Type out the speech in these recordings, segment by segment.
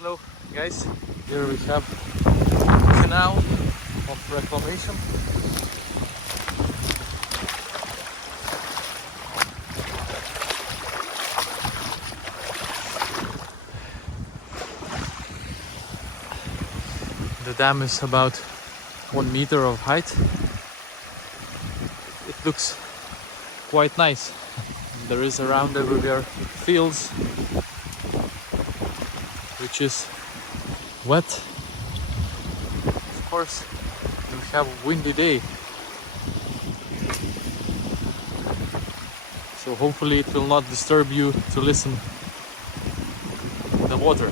Hello guys, here we have canal of reclamation. The dam is about 1 meter of height. It looks quite nice. There is around everywhere fields, which is wet. Of course, we have a windy day, so hopefully it will not disturb you to listen to the water.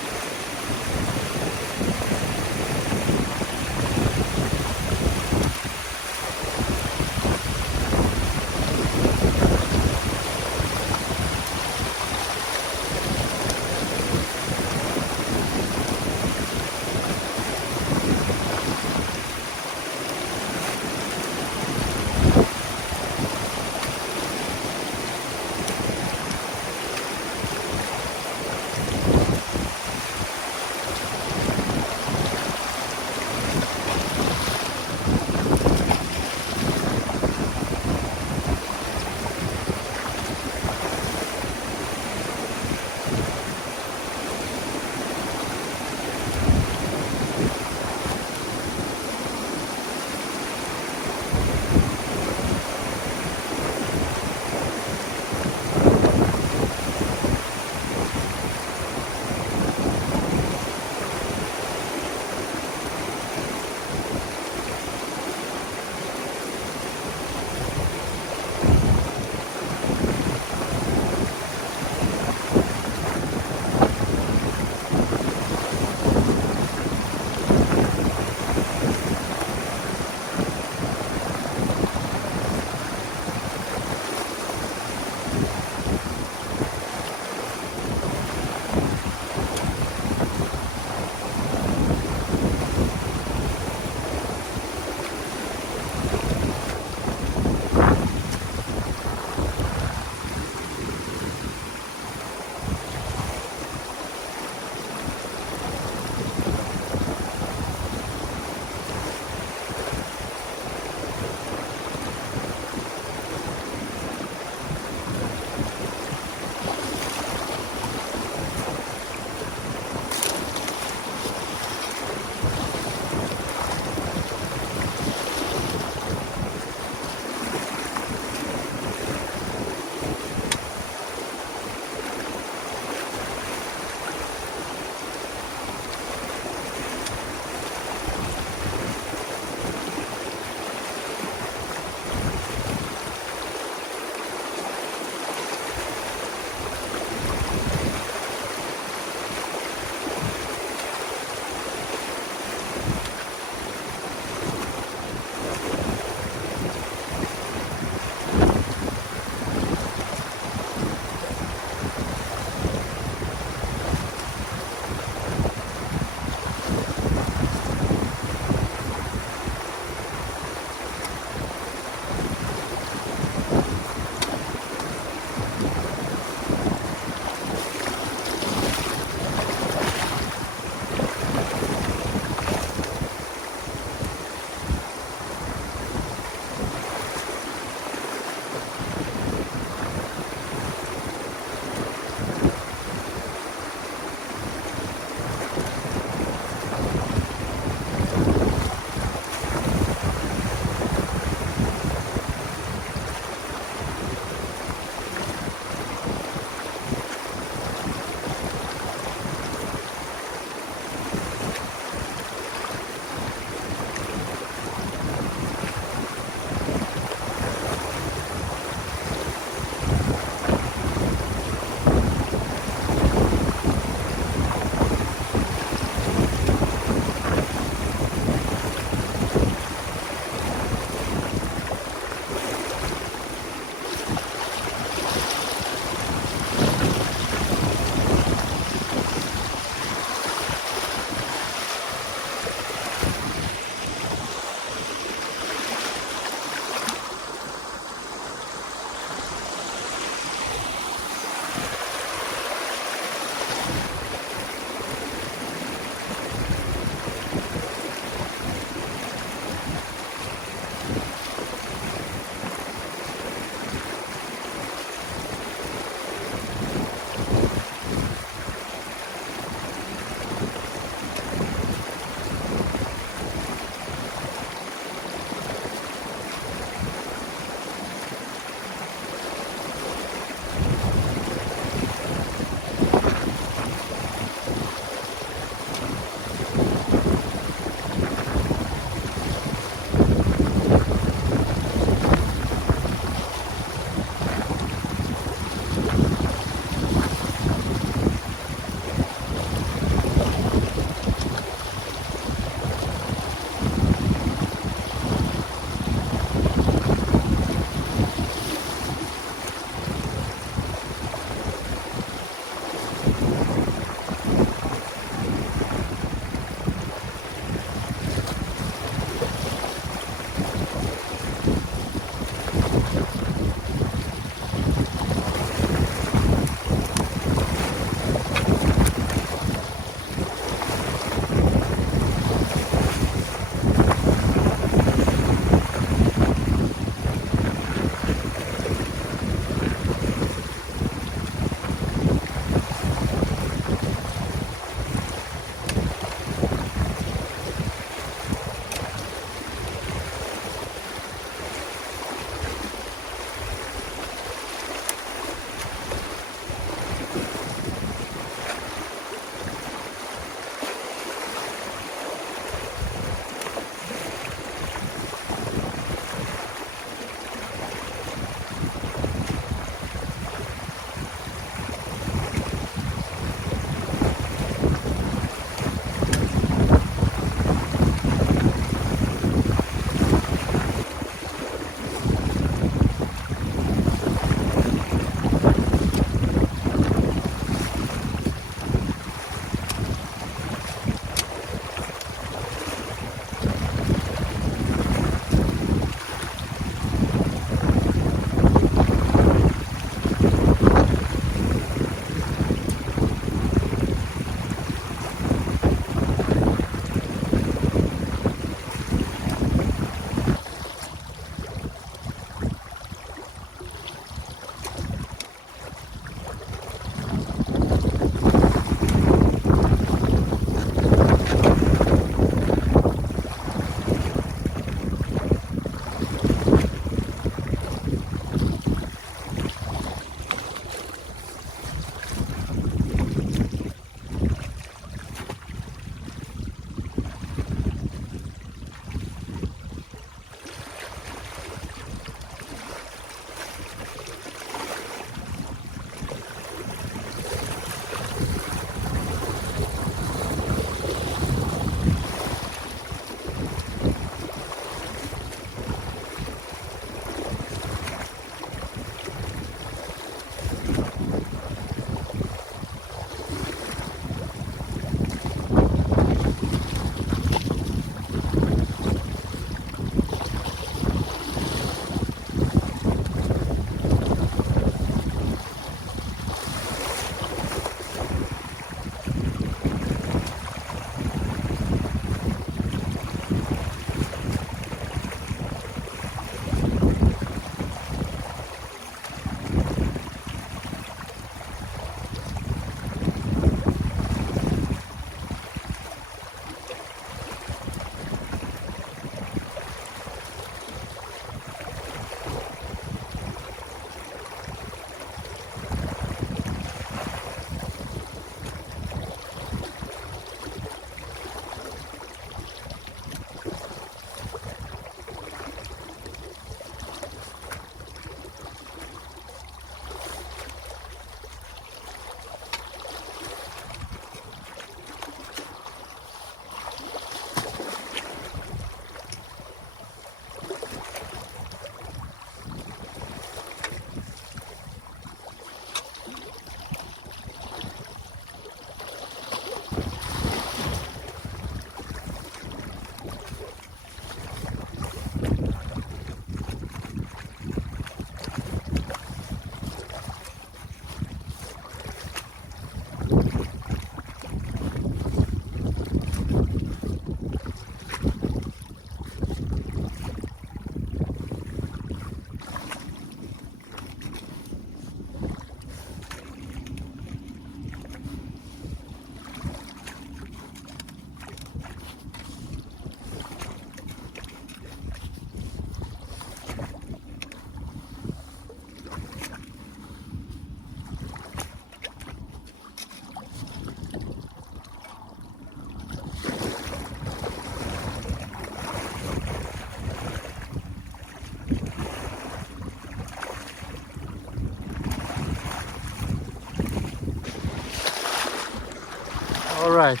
All right.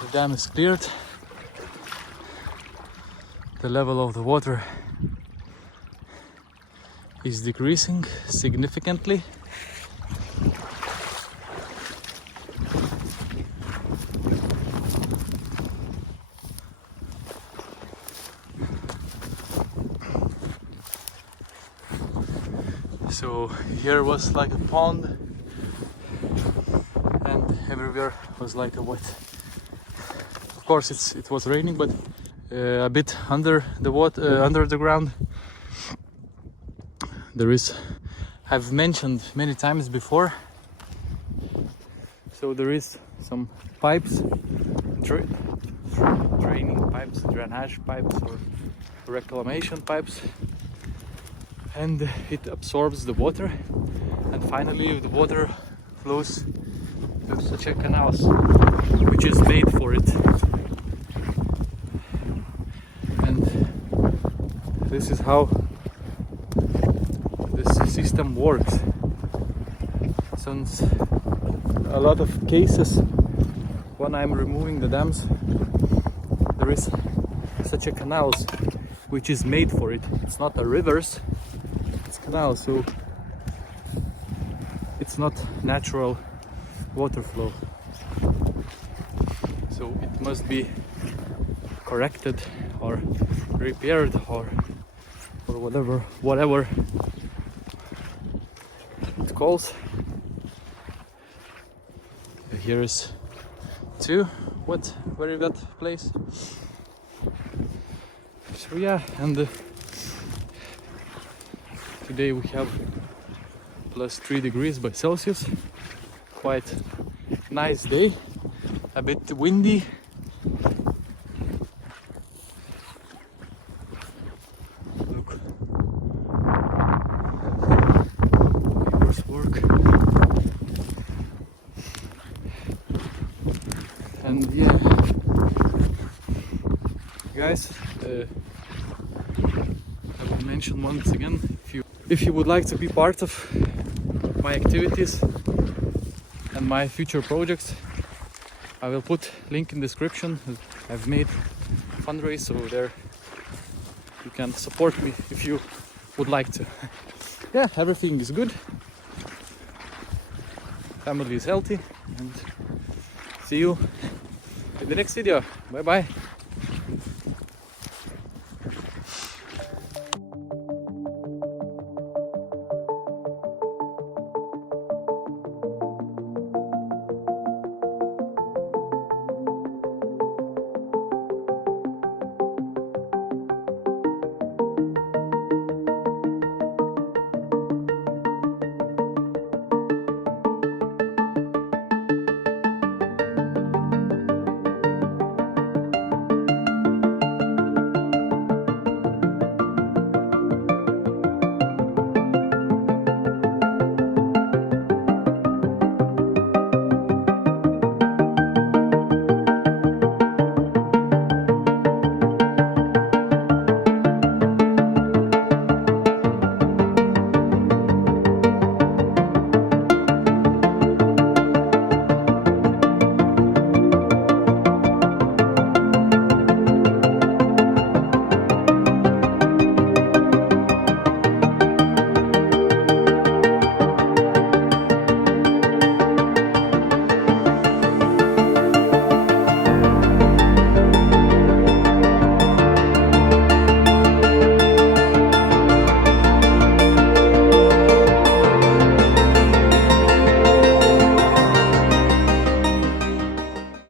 The dam is cleared. The level of the water is decreasing significantly. So here was like a pond, and everywhere was like a wet. Of course, it was raining, but a bit under the water, under the ground. There is, I've mentioned many times before. So there is some pipes, draining pipes, drainage pipes, or reclamation pipes. And it absorbs the water, and finally the water flows to such a canals which is made for it. And this is how this system works. Since a lot of cases when I'm removing the dams, there is such a canals which is made for it. It's not a rivers, canal, so it's not natural water flow, so it must be corrected or repaired or whatever it calls. Here is two very wet place. So yeah, and today we have +3 degrees by Celsius. Quite nice day. A bit windy. Look. Beaver's work. And yeah, guys, I will mention once again, if you would like to be part of my activities and my future projects, I will put link in description. I've made fundraise, so there you can support me if you would like to. Yeah, everything is good. Family is healthy, and see you in the next video. Bye bye.